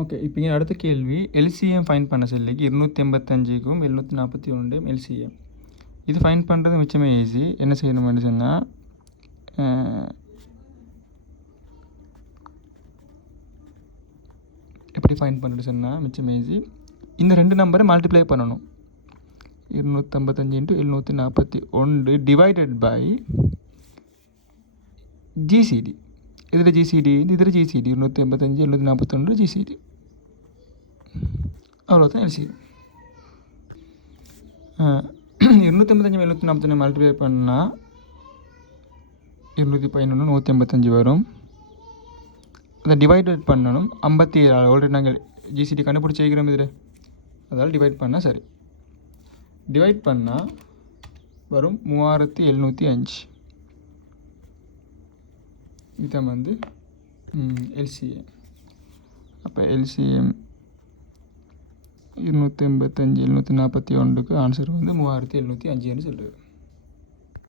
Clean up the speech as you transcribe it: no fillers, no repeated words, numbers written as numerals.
Okay. இப்போ இங்கே அடுத்த கேள்வி எல்சிஎம் ஃபைண்ட் பண்ண சொல்லிக்கு 285க்கும் 741 எல்சிஎம். இது ஃபைண்ட் பண்ணுறது மிச்சமே ஈஸி. என்ன செய்யணும்னு சொன்னால் எப்படி ஃபைண்ட் பண்ணுறது சொன்னால் மிச்சமே ஈஸி. இந்த ரெண்டு நம்பரை மல்டிப்ளை பண்ணணும். 255 × 741 டிவைடட் பை ஜிசிடி. இதில் ஜிசிடி இதில் ஜிசிடி 285 741 ஜிசிடி. அவ்வளோதான் எல்சிடி. 285 741 மல்டிப்ளை பண்ணால் 211 185 வரும். அதை டிவைடட் பண்ணணும் 57. ஆல்ரெடி நாங்கள் ஜிசிடி கண்டுபிடிச்சி வைக்கிறோம் இதில், அதால் டிவைட் பண்ணால் சரி. டிவைட் பண்ணால் வரும் 3705. இதுதான் வந்து எல்சிஎம். அப்போ எல்சிஎம் 285 741க்கு ஆன்சர் வந்து 3705ன்னு சொல்லுது.